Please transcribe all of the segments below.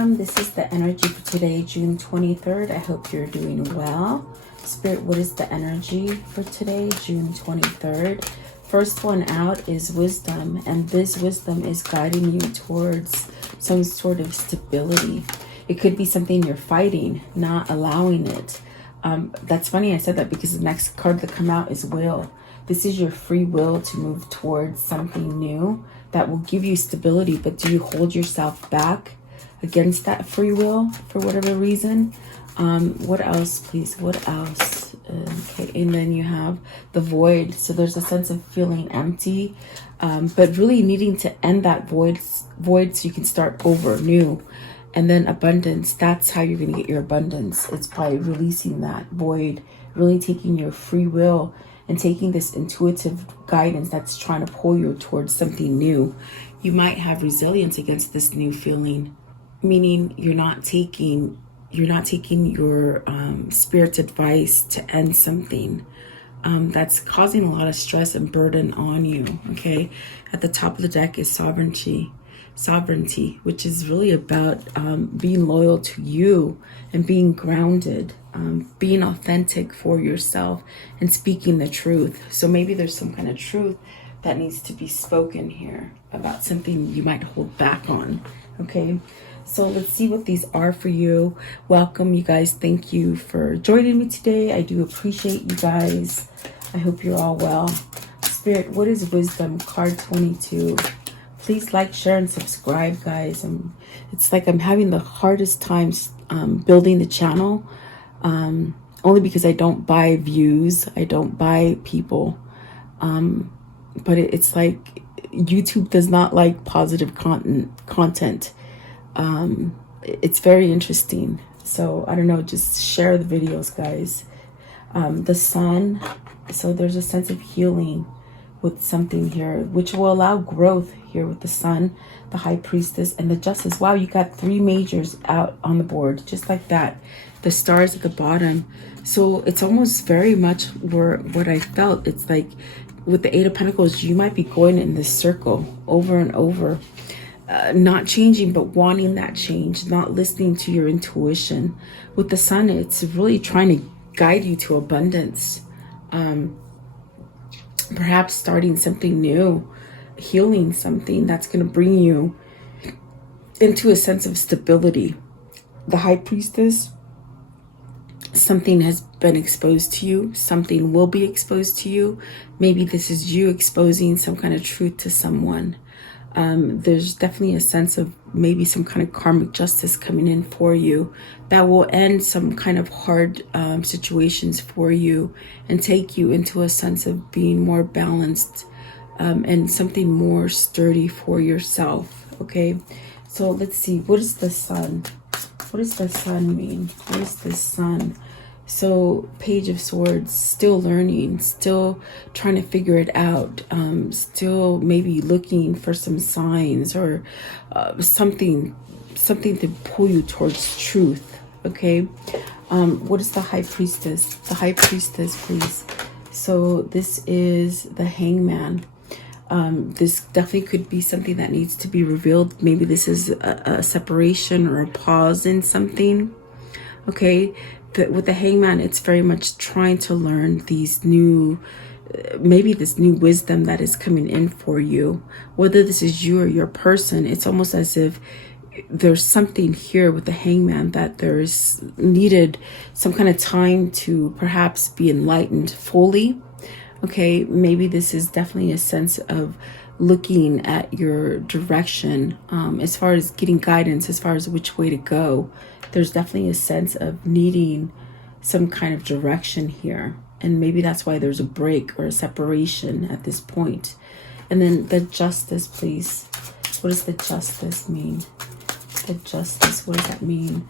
welcome. This is the energy for today, June 23rd. I hope you're doing well. Spirit, what is the energy for today, June 23rd? First one out is wisdom, and this wisdom is guiding you towards some sort of stability. It could be something you're fighting, not allowing it. That's funny I said that because the next card that come out is will. This is your free will to move towards something new that will give you stability, but do you hold yourself back against that free will for whatever reason? What else, please? What else? Okay, and then you have the void. So there's a sense of feeling empty, but really needing to end that void so you can start over new. And then abundance. That's how you're going to get your abundance. It's by releasing that void, really taking your free will and taking this intuitive guidance that's trying to pull you towards something new. You might have resilience against this new feeling, meaning you're not taking your spirit's advice to end something that's causing a lot of stress and burden on you. Okay, at the top of the deck is sovereignty, which is really about being loyal to you and being grounded, being authentic for yourself and speaking the truth. So maybe there's some kind of truth that needs to be spoken here about something you might hold back on. Okay, so let's see what these are for you. Welcome, you guys. Thank you for joining me today. I do appreciate you guys. I hope you're all well. Spirit, what is wisdom? Card 22. Please like, share, and subscribe, guys. It's like I'm having the hardest times building the channel, only because I don't buy views. I don't buy people. But it's like YouTube does not like positive content. It's very interesting. So I don't know, just share the videos, guys. The sun. So there's a sense of healing with something here, which will allow growth here with the sun, the high priestess, and the justice. Wow, you got 3 majors out on the board, just like that. The stars at the bottom. So it's almost very much what I felt. It's like with the 8 of Pentacles, you might be going in this circle over and over, not changing, but wanting that change, not listening to your intuition. With the sun, it's really trying to guide you to abundance. Perhaps starting something new, healing something that's going to bring you into a sense of stability. The high priestess, something has been exposed to you, something will be exposed to you. Maybe this is you exposing some kind of truth to someone. There's definitely a sense of maybe some kind of karmic justice coming in for you that will end some kind of hard situations for you and take you into a sense of being more balanced and something more sturdy for yourself. Okay, so let's see. What is the sun? What does the sun mean? What is the sun? So Page of Swords, still learning, still trying to figure it out, still maybe looking for some signs or something to pull you towards truth. Okay, what is the high priestess? The high priestess, please. So this is the hangman. This definitely could be something that needs to be revealed. Maybe this is a separation or a pause in something. Okay, with the hangman, it's very much trying to learn these new, maybe this new wisdom that is coming in for you. Whether this is you or your person, it's almost as if there's something here with the hangman that there's needed some kind of time to perhaps be enlightened fully. Okay, maybe this is definitely a sense of looking at your direction as far as getting guidance, as far as which way to go. There's definitely a sense of needing some kind of direction here. And maybe that's why there's a break or a separation at this point. And then the justice, please. What does the justice mean? The justice, what does that mean?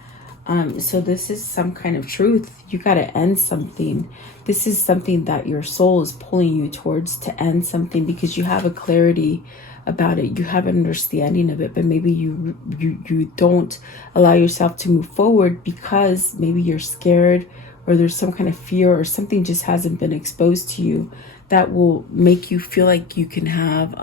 So this is some kind of truth. You got to end something. This is something that your soul is pulling you towards to end something because you have a clarity about it. You have an understanding of it, but maybe you don't allow yourself to move forward because maybe you're scared or there's some kind of fear or something just hasn't been exposed to you that will make you feel like you can have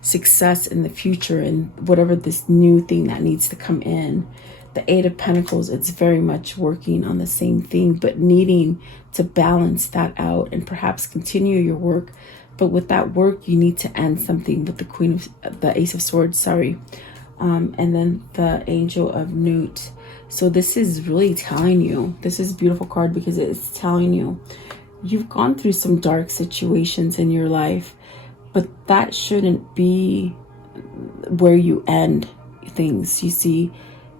success in the future and whatever this new thing that needs to come in. The Eight of Pentacles, it's very much working on the same thing, but needing to balance that out and perhaps continue your work. But with that work, you need to end something with the Ace of Swords, sorry. And then the Angel of Newt. So this is really telling you, this is a beautiful card because it's telling you, you've gone through some dark situations in your life, but that shouldn't be where you end things. You see,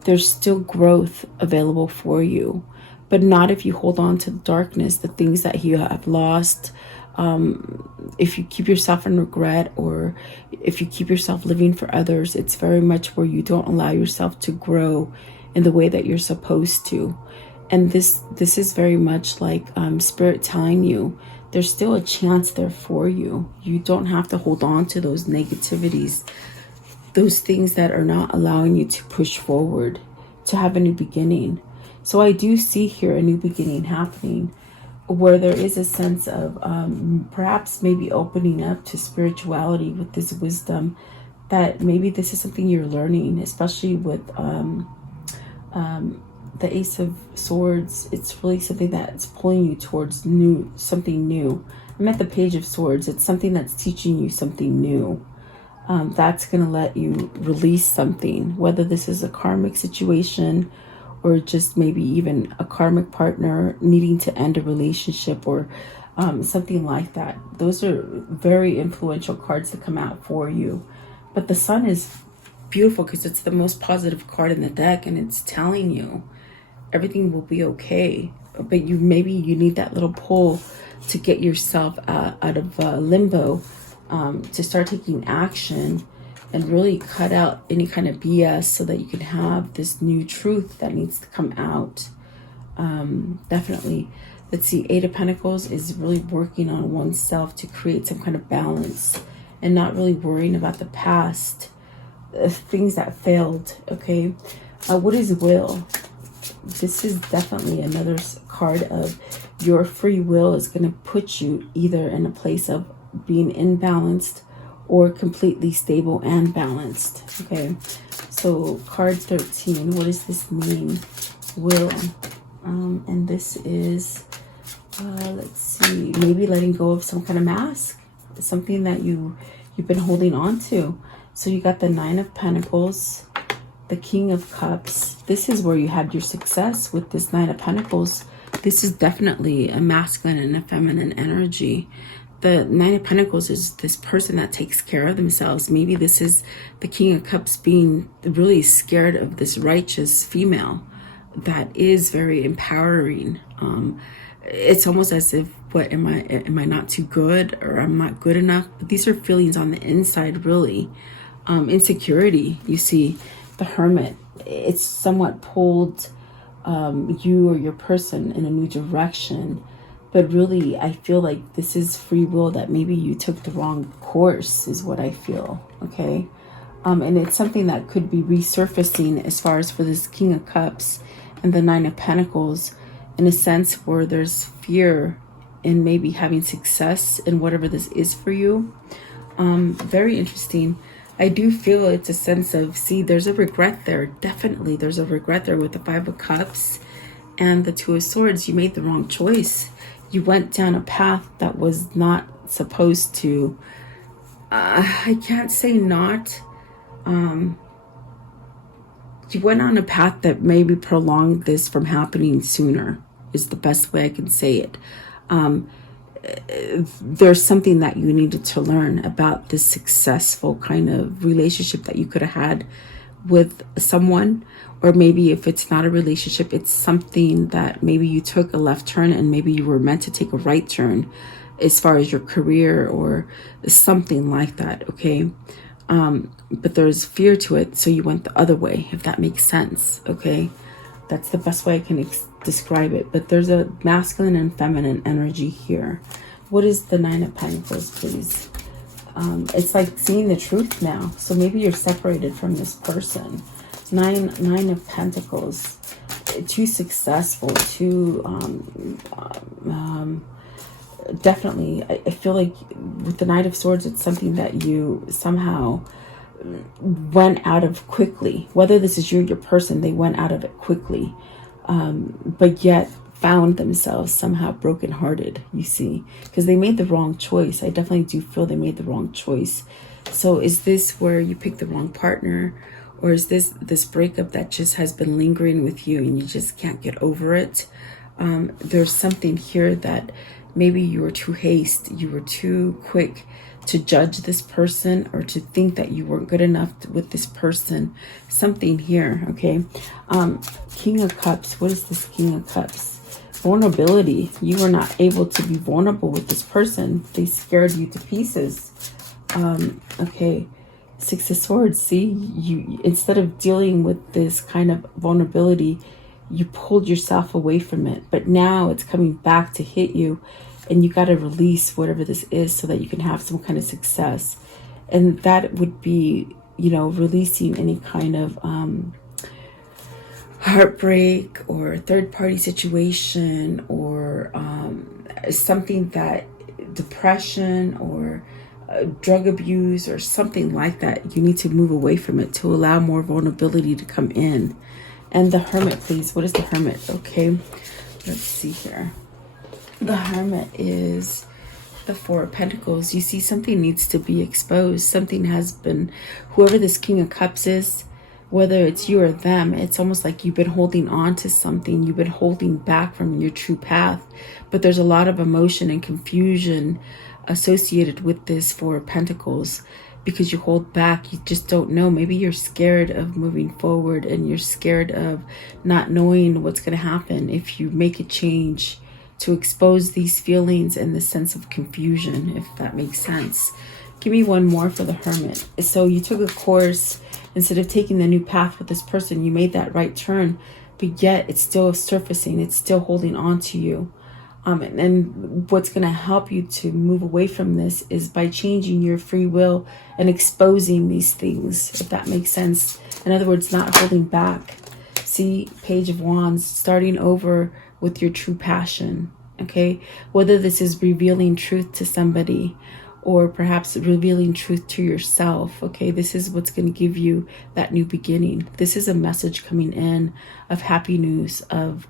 there's still growth available for you, but not if you hold on to the darkness, the things that you have lost. If you keep yourself in regret, or if you keep yourself living for others, it's very much where you don't allow yourself to grow in the way that you're supposed to. And this is very much like Spirit telling you there's still a chance there for you. You don't have to hold on to those negativities, those things that are not allowing you to push forward, to have a new beginning. So I do see here a new beginning happening, where there is a sense of perhaps maybe opening up to spirituality with this wisdom, that maybe this is something you're learning, especially with the Ace of Swords. It's really something that's pulling you towards something new. I'm at the Page of Swords. It's something that's teaching you something new. That's going to let you release something, whether this is a karmic situation or just maybe even a karmic partner needing to end a relationship, or something like that. Those are very influential cards to come out for you. But the Sun is beautiful because it's the most positive card in the deck, and it's telling you everything will be okay. But maybe you need that little pull to get yourself out of limbo, to start taking action and really cut out any kind of BS so that you can have this new truth that needs to come out. Definitely. Let's see, Eight of Pentacles is really working on oneself to create some kind of balance and not really worrying about the past, things that failed, okay? What is will? This is definitely another card of your free will is going to put you either in a place of being imbalanced or completely stable and balanced. Okay, so card 13, what does this mean? Will. And this is, let's see, maybe letting go of some kind of mask, something that you've been holding on to. So you got the Nine of Pentacles, the King of Cups. This is where you had your success with this Nine of Pentacles. This is definitely a masculine and a feminine energy. The Nine of Pentacles is this person that takes care of themselves. Maybe this is the King of Cups being really scared of this righteous female that is very empowering. It's almost as if, what, am I not too good, or I'm not good enough? But these are feelings on the inside, really. Insecurity, you see, the Hermit. It's somewhat pulled you or your person in a new direction. But really, I feel like this is free will, that maybe you took the wrong course is what I feel, okay? And it's something that could be resurfacing as far as for this King of Cups and the Nine of Pentacles, in a sense where there's fear in maybe having success in whatever this is for you. Very interesting. I do feel it's a sense of, see, there's a regret there. Definitely, there's a regret there with the Five of Cups and the Two of Swords. You made the wrong choice. You went down a path that was not supposed to. I can't say not. You went on a path that maybe prolonged this from happening sooner, is the best way I can say it. There's something that you needed to learn about this successful kind of relationship that you could have had with someone. Or maybe if it's not a relationship, it's something that maybe you took a left turn and maybe you were meant to take a right turn as far as your career or something like that, okay? But there's fear to it, so you went the other way, if that makes sense, okay? That's the best way I can describe it. But there's a masculine and feminine energy here. What is the Nine of Pentacles, please? It's like seeing the truth now. So maybe you're separated from this person. Nine of Pentacles, too successful, too definitely, I feel like with the Knight of Swords, it's something that you somehow went out of quickly. Whether this is you or your person, they went out of it quickly, but yet found themselves somehow brokenhearted, you see, because they made the wrong choice. I definitely do feel they made the wrong choice. So is this where you picked the wrong partner, or is this breakup that just has been lingering with you and you just can't get over it? There's something here that maybe you were too hasty, you were too quick to judge this person, or to think that you weren't good enough with this person. Something here, okay? King of Cups. What is this King of Cups? Vulnerability. You were not able to be vulnerable with this person. They scared you to pieces. Okay. Six of Swords. See, you, instead of dealing with this kind of vulnerability, you pulled yourself away from it. But now it's coming back to hit you, and you got to release whatever this is so that you can have some kind of success. And that would be, you know, releasing any kind of heartbreak or third-party situation, or something that, depression or drug abuse or something like that. You need to move away from it to allow more vulnerability to come in. And the Hermit, please. What is the Hermit? Okay, let's see here. The Hermit is the Four of Pentacles. You see, something needs to be exposed. Something has been, whoever this King of Cups is, whether it's you or them, it's almost like you've been holding on to something. You've been holding back from your true path. But there's a lot of emotion and confusion associated with this Four of Pentacles, because you hold back. You just don't know. Maybe you're scared of moving forward, and you're scared of not knowing what's going to happen if you make a change, to expose these feelings and the sense of confusion, if that makes sense. Give me one more for the Hermit. So you took a course, instead of taking the new path with this person, you made that right turn, but yet it's still surfacing. It's still holding on to you. And what's going to help you to move away from this is by changing your free will and exposing these things, if that makes sense. In other words, not holding back. See, Page of Wands, starting over with your true passion, okay? Whether this is revealing truth to somebody, or perhaps revealing truth to yourself, okay? This is what's going to give you that new beginning. This is a message coming in of happy news, of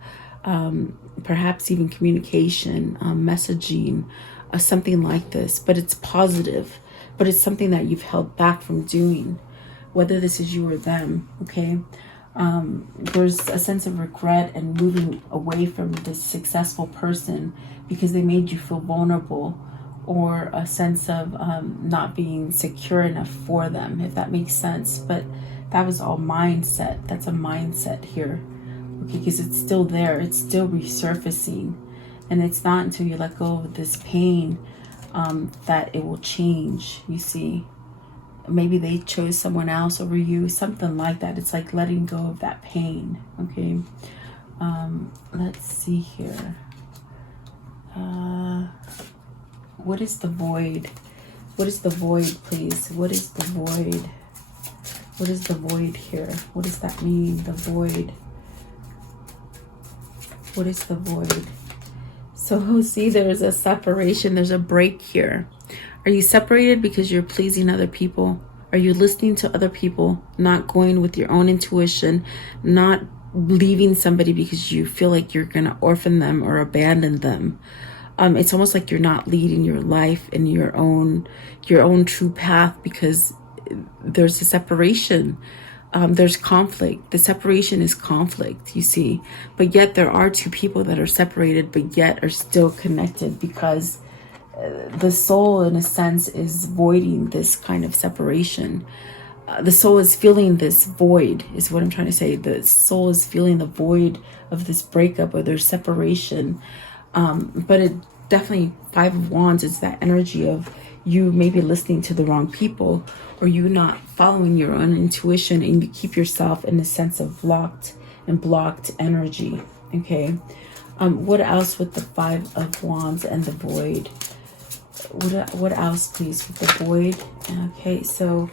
perhaps even communication, messaging, something like this. But it's positive, but it's something that you've held back from doing, whether this is you or them, okay? There's a sense of regret and moving away from this successful person because they made you feel vulnerable, or a sense of not being secure enough for them, if that makes sense. But that was all mindset. That's a mindset here, okay? Because it's still there. It's still resurfacing. And it's not until you let go of this pain that it will change, you see. Maybe they chose someone else over you, something like that. It's like letting go of that pain, okay? Let's see here. What is the void? What is the void, please? What is the void? What is the void here? What does that mean, the void? What is the void? So see, there's a separation. There's a break here. Are you separated because you're pleasing other people? Are you listening to other people, not going with your own intuition, not leaving somebody because you feel like you're going to orphan them or abandon them? It's almost like you're not leading your life in your own true path, because there's a separation. There's conflict. The separation is conflict, you see. But yet there are two people that are separated, but yet are still connected, because the soul, in a sense, is voiding this kind of separation. The soul is feeling this void, is what I'm trying to say. The soul is feeling the void of this breakup or their separation. But it definitely, Five of Wands, is that energy of you maybe listening to the wrong people, or you not following your own intuition, and you keep yourself in a sense of blocked energy, okay? What else with the Five of Wands and the void? What else, please, with the void? Okay, so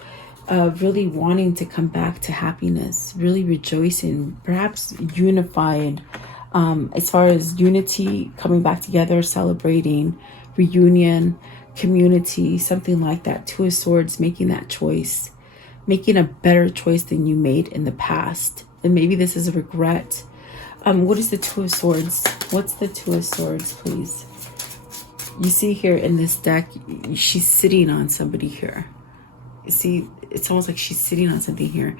really wanting to come back to happiness, really rejoicing, perhaps unified, as far as unity, coming back together, celebrating, reunion, community, something like that. Two of Swords, making that choice, making a better choice than you made in the past. And maybe this is a regret. What is the Two of Swords? What's the Two of Swords, please? You see here in this deck, she's sitting on somebody here. You see, it's almost like she's sitting on something here.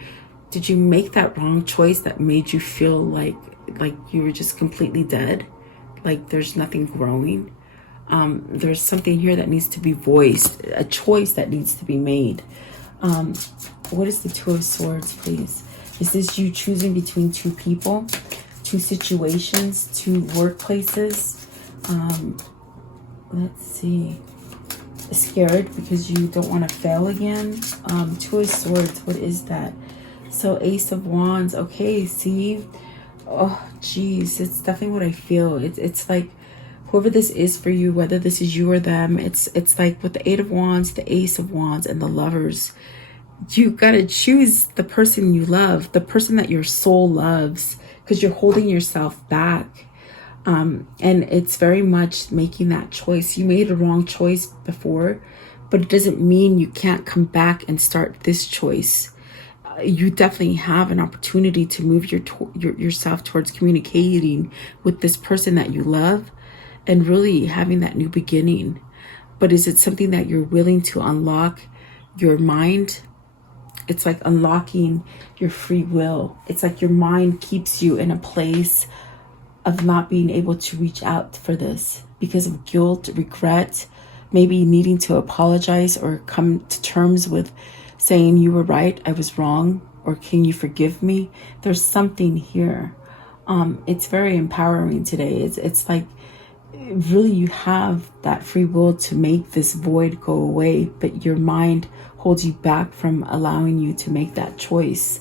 Did you make that wrong choice that made you feel like you were just completely dead? Like there's nothing growing? There's something here that needs to be voiced, a choice that needs to be made. What is the Two of Swords, please? Is this you choosing between two people, two situations, two workplaces? Let's see. Scared because you don't want to fail again. Two of Swords, what is that? So Ace of Wands. Okay, see? Oh, geez. It's definitely what I feel. It's like whoever this is for you, whether this is you or them, it's like with the Eight of Wands, the Ace of Wands, and the Lovers. You got to choose the person you love, the person that your soul loves, because you're holding yourself back. And it's very much making that choice. You made a wrong choice before, but it doesn't mean you can't come back and start this choice. You definitely have an opportunity to move yourself towards communicating with this person that you love and really having that new beginning. But is it something that you're willing to unlock your mind? It's like unlocking your free will. It's like your mind keeps you in a place of not being able to reach out for this because of guilt, regret, maybe needing to apologize or come to terms with saying you were right, I was wrong, or can you forgive me? There's something here. It's very empowering today. It's like really you have that free will to make this void go away, but your mind holds you back from allowing you to make that choice.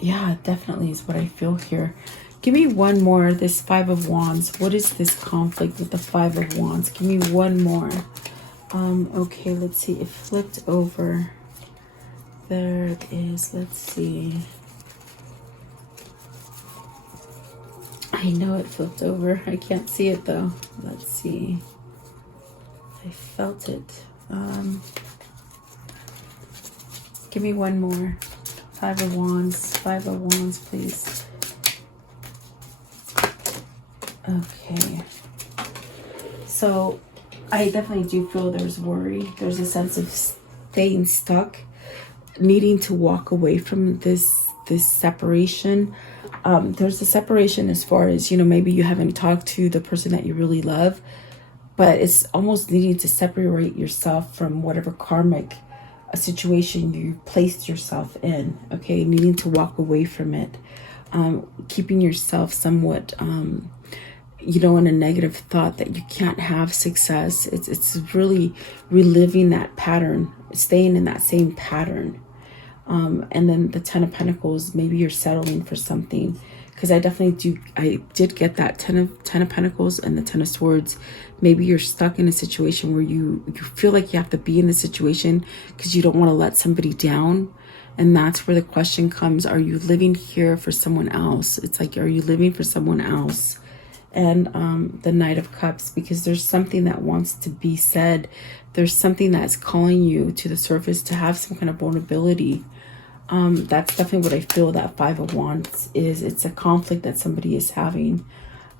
Yeah, definitely is what I feel here. Give me one more. This Five of Wands. What is this conflict with the Five of Wands? Give me one more. Okay, let's see. It flipped over. There it is. Let's see. I know it flipped over. I can't see it though. Let's see. I felt it. Give me one more. Five of Wands, please. Okay. So I definitely do feel there's worry. There's a sense of staying stuck, needing to walk away from this separation. There's a separation as far as, maybe you haven't talked to the person that you really love, but it's almost needing to separate yourself from whatever karmic a situation you placed yourself in, okay? Needing to walk away from it, keeping yourself somewhat, in a negative thought that you can't have success. It's really reliving that pattern, staying in that same pattern. And then the Ten of Pentacles, maybe you're settling for something, because I did get that Ten of Pentacles and the Ten of Swords. Maybe you're stuck in a situation where you feel like you have to be in the situation because you don't want to let somebody down. And that's where the question comes, are you living here for someone else? It's like, are you living for someone else? And the Knight of Cups, because there's something that wants to be said. There's something that's calling you to the surface to have some kind of vulnerability. That's definitely what I feel that Five of Wands is. It's a conflict that somebody is having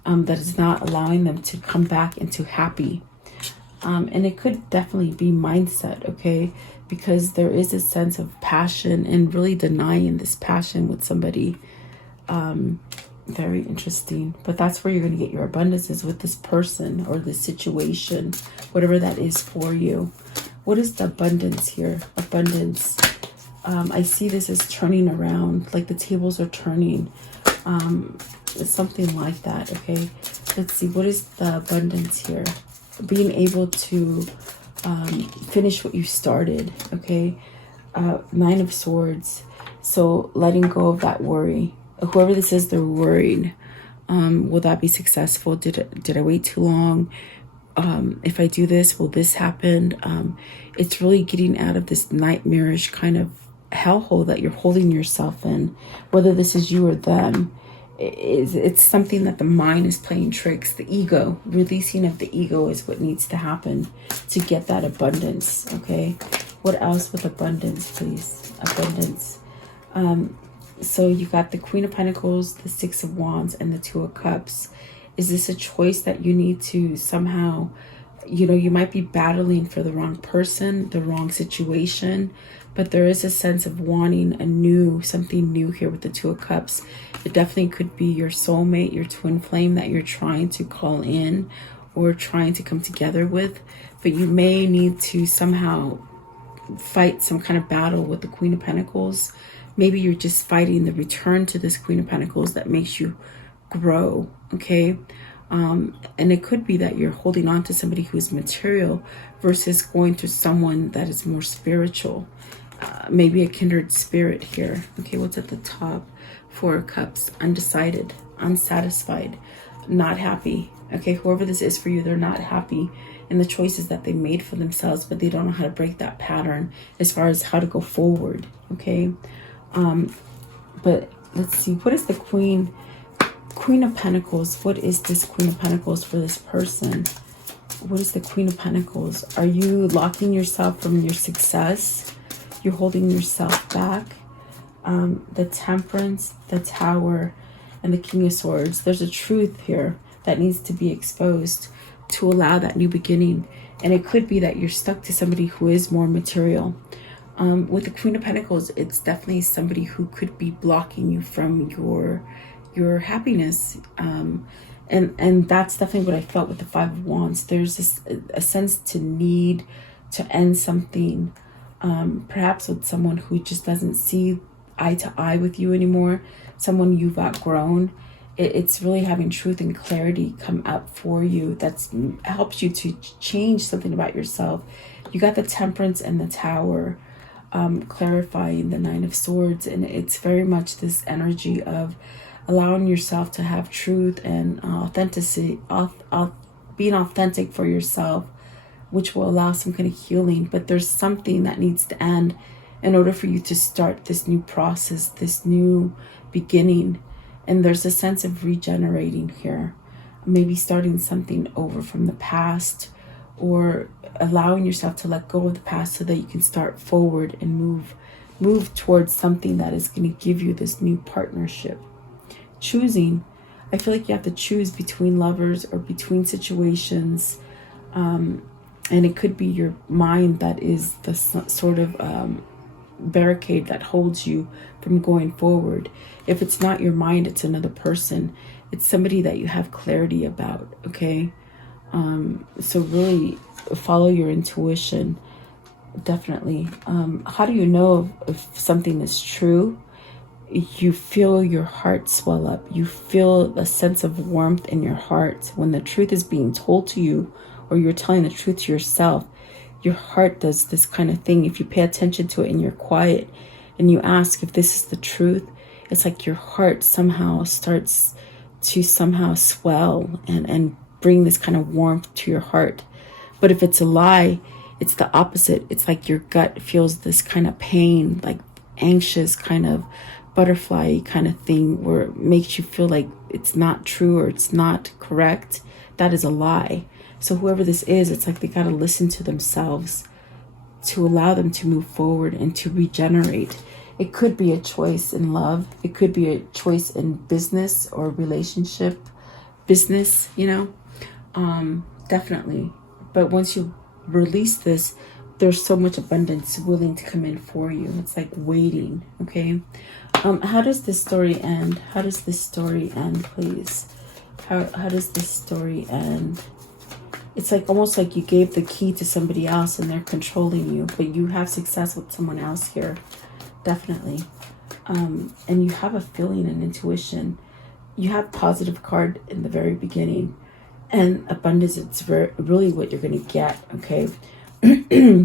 that is not allowing them to come back into happy. And it could definitely be mindset, okay? Because there is a sense of passion and really denying this passion with somebody. Very interesting. But that's where you're going to get your abundance, is with this person or this situation, whatever that is for you. What is the abundance here? Abundance. I see this as turning around, like the tables are turning. Something like that, okay? Let's see. What is the abundance here? Being able to finish what you started, okay? Nine of Swords. So letting go of that worry. Whoever this is, they're worried. Will that be successful? Did I wait too long? If I do this, will this happen? It's really getting out of this nightmarish kind of hellhole that you're holding yourself in, whether this is you or them. it's something that the mind is playing tricks. The ego, releasing of the ego is what needs to happen to get that abundance. Okay, what else with abundance, please? Abundance. So you got the Queen of Pentacles, the Six of Wands, and the Two of Cups. Is this a choice that you need to somehow, you know, you might be battling for the wrong person, the wrong situation, but there is a sense of wanting something new here with the Two of Cups. It definitely could be your soulmate, your twin flame that you're trying to call in or trying to come together with, but you may need to somehow fight some kind of battle with the Queen of Pentacles. Maybe you're just fighting the return to this Queen of Pentacles that makes you grow, okay? And it could be that you're holding on to somebody who is material versus going to someone that is more spiritual. Maybe a kindred spirit here. Okay, what's at the top? Four of Cups, undecided, unsatisfied, not happy. Okay, whoever this is for you, they're not happy in the choices that they made for themselves, but they don't know how to break that pattern as far as how to go forward. Okay, but let's see, what is the Queen of Pentacles? What is this Queen of Pentacles for this person? What is the Queen of Pentacles? Are you locking yourself from your success? You're holding yourself back. The Temperance, the Tower, and the King of Swords. There's a truth here that needs to be exposed to allow that new beginning. And it could be that you're stuck to somebody who is more material. With the Queen of Pentacles, it's definitely somebody who could be blocking you from your happiness. And that's definitely what I felt with the Five of Wands. There's a sense to need to end something, perhaps with someone who just doesn't see eye to eye with you anymore, someone you've outgrown. It's really having truth and clarity come up for you that helps you to change something about yourself. You got the Temperance and the Tower, clarifying the Nine of Swords, and it's very much this energy of allowing yourself to have truth and authenticity, being authentic for yourself, which will allow some kind of healing. But there's something that needs to end in order for you to start this new process, this new beginning. And there's a sense of regenerating here, maybe starting something over from the past, or allowing yourself to let go of the past so that you can start forward and move towards something that is going to give you this new partnership. Choosing, I feel like you have to choose between lovers or between situations, and it could be your mind that is the sort of barricade that holds you from going forward. If it's not your mind, it's another person. It's somebody that you have clarity about. Okay, so really follow your intuition. Definitely. How do you know if something is true? You feel your heart swell up. You feel a sense of warmth in your heart when the truth is being told to you, or you're telling the truth to yourself. Your heart does this kind of thing. If you pay attention to it and you're quiet and you ask if this is the truth, it's like your heart somehow starts to swell and bring this kind of warmth to your heart. But if it's a lie, it's the opposite. It's like your gut feels this kind of pain, like anxious kind of butterfly kind of thing, where it makes you feel like it's not true or it's not correct. That is a lie. So whoever this is, it's like they got to listen to themselves to allow them to move forward and to regenerate. It could be a choice in love. It could be a choice in business or relationship, business, you know, definitely. But once you release this, there's so much abundance willing to come in for you. It's like waiting. Okay. How does this story end? How does this story end, please? How does this story end? It's like almost like you gave the key to somebody else and they're controlling you, but you have success with someone else here. Definitely. And you have a feeling and intuition. You have positive card in the very beginning, and abundance, it's really what you're going to get. Okay.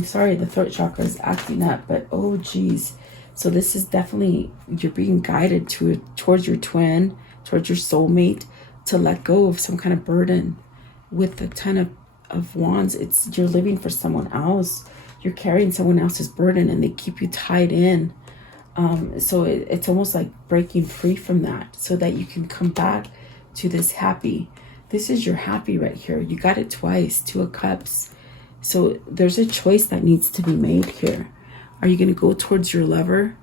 Sorry, the throat chakra is acting up, but oh geez. So this is definitely, you're being guided towards your twin, towards your soulmate, to let go of some kind of burden. With the Ten of Wands, it's you're living for someone else. You're carrying someone else's burden and they keep you tied in. So it's almost like breaking free from that so that you can come back to this happy. This is your happy right here. You got it twice, 2 of Cups. So there's a choice that needs to be made here. Are you going to go towards your lover,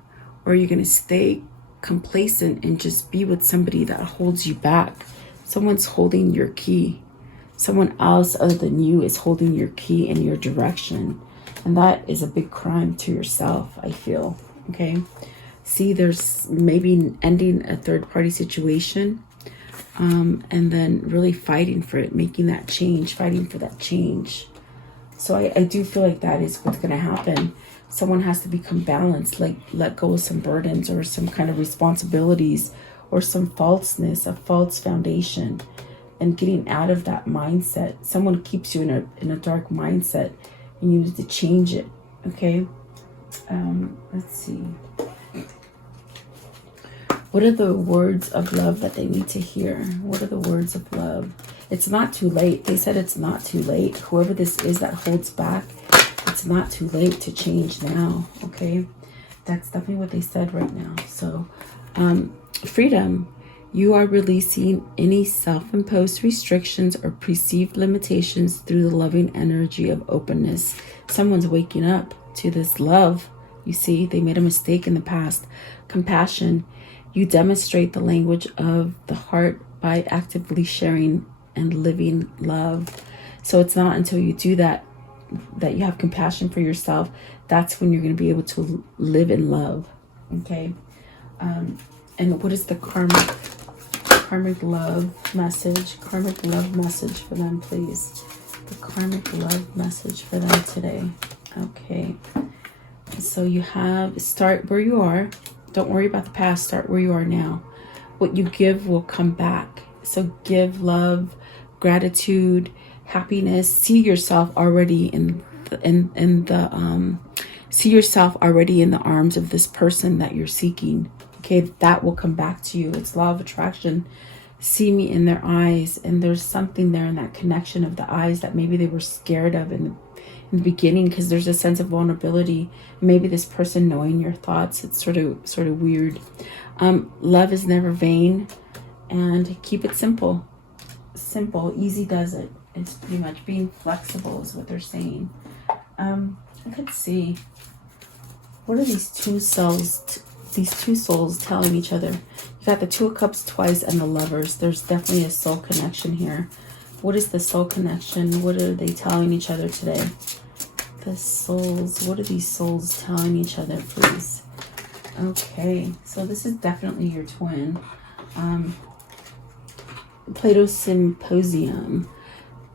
or are you going to stay complacent and just be with somebody that holds you back? Someone's holding your key. Someone else other than you is holding your key in your direction. And that is a big crime to yourself, I feel. Okay. See, there's maybe ending a third-party situation, and then really fighting for it, making that change, fighting for that change. So I do feel like that is what's going to happen. Someone has to become balanced, like let go of some burdens or some kind of responsibilities or some falseness, a false foundation, and getting out of that mindset. Someone keeps you in a dark mindset and you need to change it. Okay. Let's see. What are the words of love that they need to hear? What are the words of love? It's not too late. They said it's not too late. Whoever this is that holds back, it's not too late to change now. Okay. That's definitely what they said right now. So, freedom. You are releasing any self-imposed restrictions or perceived limitations through the loving energy of openness. Someone's waking up to this love. You see, they made a mistake in the past. Compassion. You demonstrate the language of the heart by actively sharing and living love. So it's not until you do that you have compassion for yourself. That's when you're going to be able to live in love. Okay. And what is the karmic love message? Karmic love message for them, please. The karmic love message for them today. Okay. So you have, start where you are. Don't worry about the past. Start where you are now. What you give will come back. So give love, gratitude, happiness. See yourself already see yourself already in the arms of this person that you're seeking. Okay, that will come back to you. It's law of attraction. See me in their eyes, and there's something there in that connection of the eyes that maybe they were scared of in the beginning, because there's a sense of vulnerability. Maybe this person knowing your thoughts. It's sort of weird. Love is never vain, and keep it simple. Simple, easy does it. It's pretty much being flexible is what they're saying. Let's see. What are these two souls? These two souls telling each other. You got the 2 of Cups twice and the Lovers. There's definitely a soul connection here. What is the soul connection? What are they telling each other today? The souls. What are these souls telling each other, please? Okay, so this is definitely your twin. Plato's Symposium.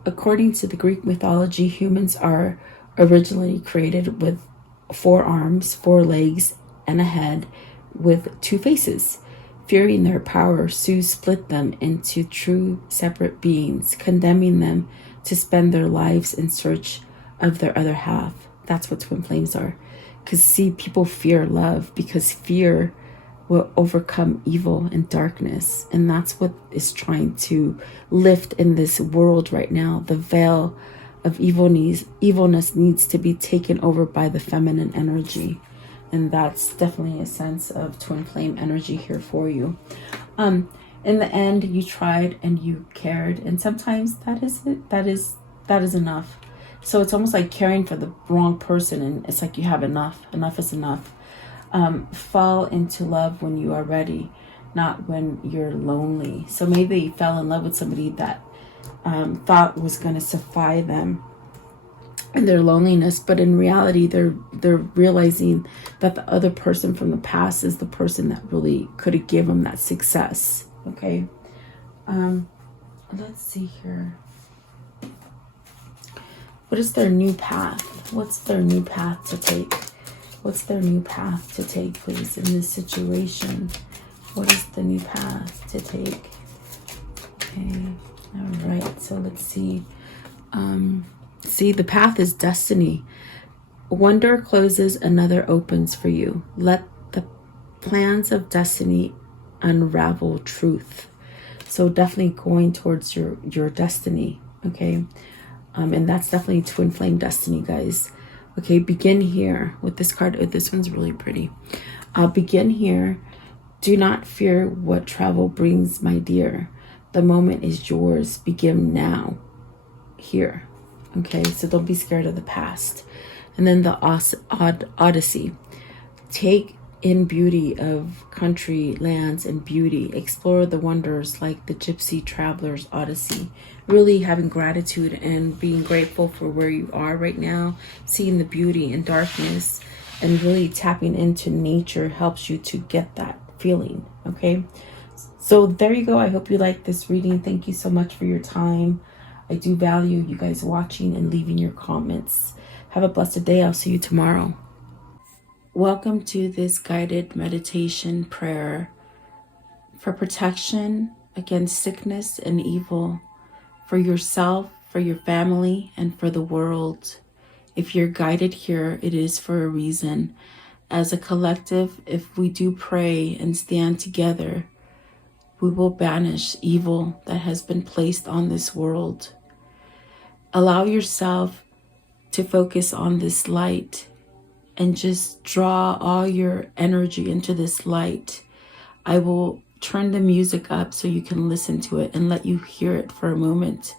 According to the Greek mythology, humans are originally created with 4 arms, 4 legs, and a head with 2 faces. Fearing their power, Zeus split them into true separate beings, condemning them to spend their lives in search of their other half. That's what twin flames are. Because see, people fear love because fear will overcome evil and darkness. And that's what is trying to lift in this world right now. The veil of evilness needs to be taken over by the feminine energy. And that's definitely a sense of twin flame energy here for you. In the end, you tried and you cared. And sometimes that is it. That is enough. So it's almost like caring for the wrong person. And it's like you have enough. Enough is enough. Fall into love when you are ready, not when you're lonely. So maybe you fell in love with somebody that thought was going to supply them in their loneliness, but in reality they're realizing that the other person from the past is the person that really could have given them that success. Okay. Let's see here. What is their new path? What's their new path to take? What's their new path to take, please, in this situation? What is the new path to take? Okay. All right. So let's see. See, the path is destiny. One door closes, another opens for you. Let the plans of destiny unravel truth. So definitely going towards your destiny. Okay. And that's definitely twin flame destiny, guys. Okay, begin here with this card. This one's really pretty. I'll begin here. Do not fear what travel brings, my dear. The moment is yours. Begin now. Here. Okay, so don't be scared of the past. And then the Odyssey. Take in beauty of country, lands, and beauty. Explore the wonders like the gypsy traveler's odyssey. Really having gratitude and being grateful for where you are right now. Seeing the beauty in darkness and really tapping into nature helps you to get that feeling. Okay, so there you go. I hope you like this reading. Thank you so much for your time. I do value you guys watching and leaving your comments. Have a blessed day. I'll see you tomorrow. Welcome to this guided meditation prayer for protection against sickness and evil, for yourself, for your family, and for the world. If you're guided here, it is for a reason. As a collective, if we do pray and stand together, we will banish evil that has been placed on this world. Allow yourself to focus on this light and just draw all your energy into this light. I will turn the music up so you can listen to it and let you hear it for a moment.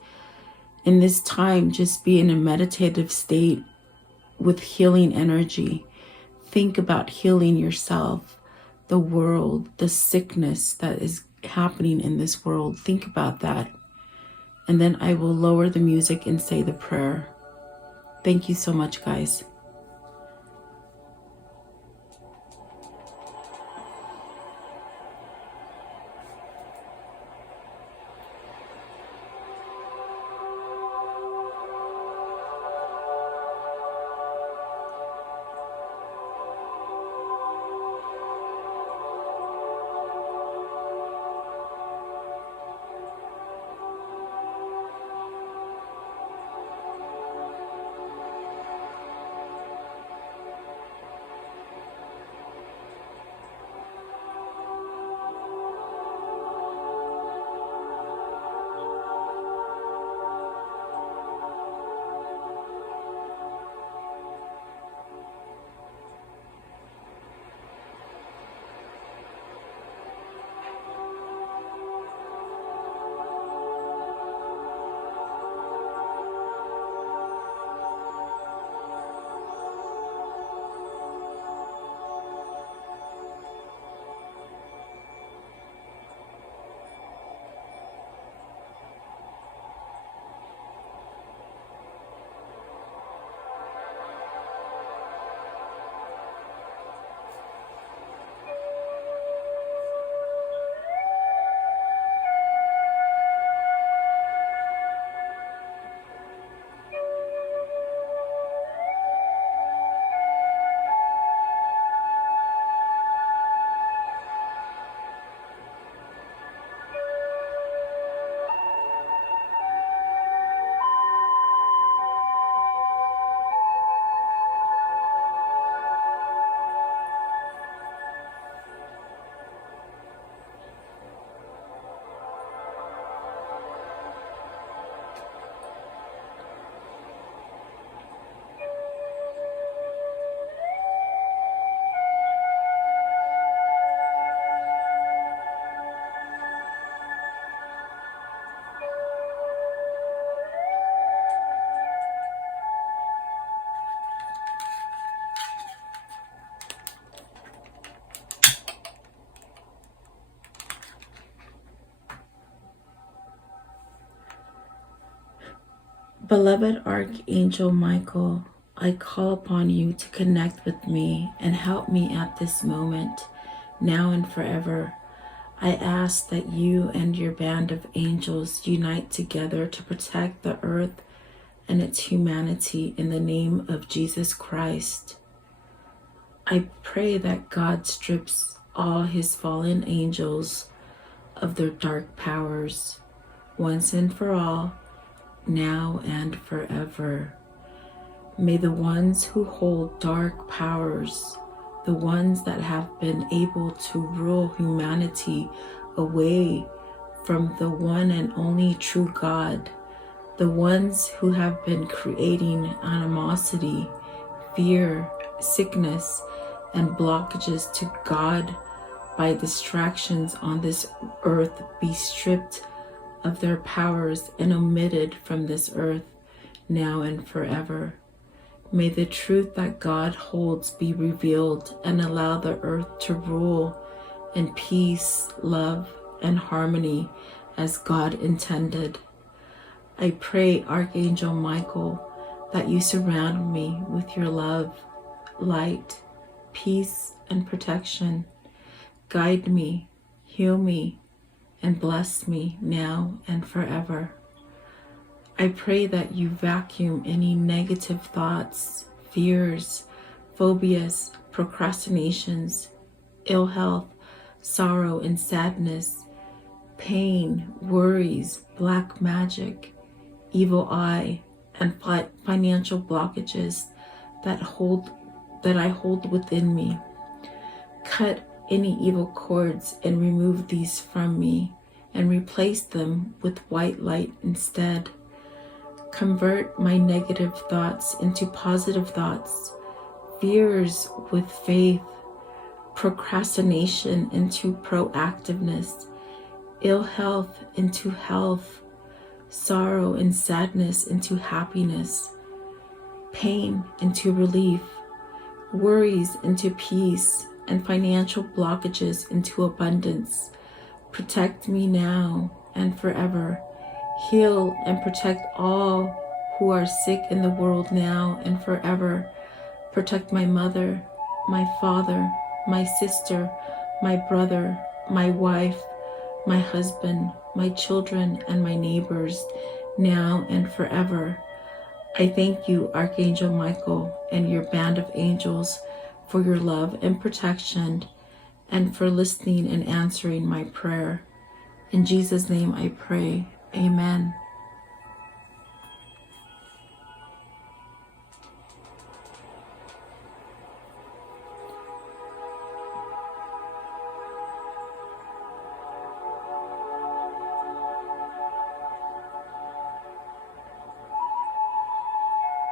In this time, just be in a meditative state with healing energy. Think about healing yourself, the world, the sickness that is happening in this world. Think about that. And then I will lower the music and say the prayer. Thank you so much, guys. Beloved Archangel Michael, I call upon you to connect with me and help me at this moment, now and forever. I ask that you and your band of angels unite together to protect the earth and its humanity in the name of Jesus Christ. I pray that God strips all his fallen angels of their dark powers, once and for all, now and forever. May the ones who hold dark powers, the ones that have been able to rule humanity away from the one and only true God, the ones who have been creating animosity, fear, sickness, and blockages to God by distractions on this earth be stripped of their powers and omitted from this earth now and forever. May the truth that God holds be revealed and allow the earth to rule in peace, love, and harmony as God intended. I pray, Archangel Michael, that you surround me with your love, light, peace, and protection. Guide me, heal me, and bless me now and forever. I pray that you vacuum any negative thoughts, fears, phobias, procrastinations, ill health, sorrow and sadness, pain, worries, black magic, evil eye, and financial blockages that I hold within me. Cut any evil cords and remove these from me and replace them with white light instead. Convert my negative thoughts into positive thoughts, fears with faith, procrastination into proactiveness, ill health into health, sorrow and sadness into happiness, pain into relief, worries into peace, and financial blockages into abundance. Protect me now and forever. Heal and protect all who are sick in the world now and forever. Protect my mother, my father, my sister, my brother, my wife, my husband, my children, and my neighbors now and forever. I thank you, Archangel Michael, and your band of angels for your love and protection and for listening and answering my prayer. In Jesus' name I pray. Amen.